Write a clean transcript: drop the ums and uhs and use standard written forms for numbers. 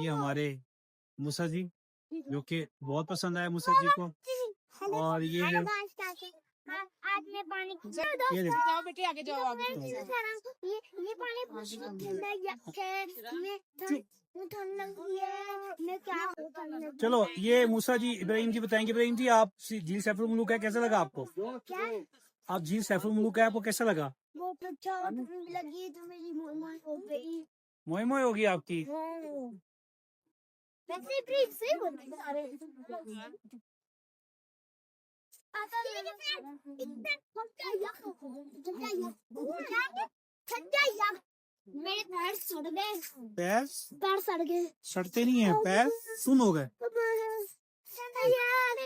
ये हमारे मूसा जी, जो कि बहुत पसंद आया मूसा जी को। और ये है, आज मैं पानी ये देखो। जाओ बेटे आगे जाओ आगे ये पानी बहुत ठंडा है मैं क्या चलो ये मूसा जी इब्राहिम जी बताएंगे। इब्राहिम जी, आप झील सैफुल मुलूक है, कैसा लगा आपको? क्या आप झील सैफुल मुलूक है, आपको कैसा लगा? बहुत अच्छा लगी तो मेरी मोई हो गई मोए मोए होगी आपकी। वैसे प्लीज से बोल सारे मेरे पैर सड़ गए पैर पैर सड़ गए सड़ते नहीं है, पैर सुन हो गए। यार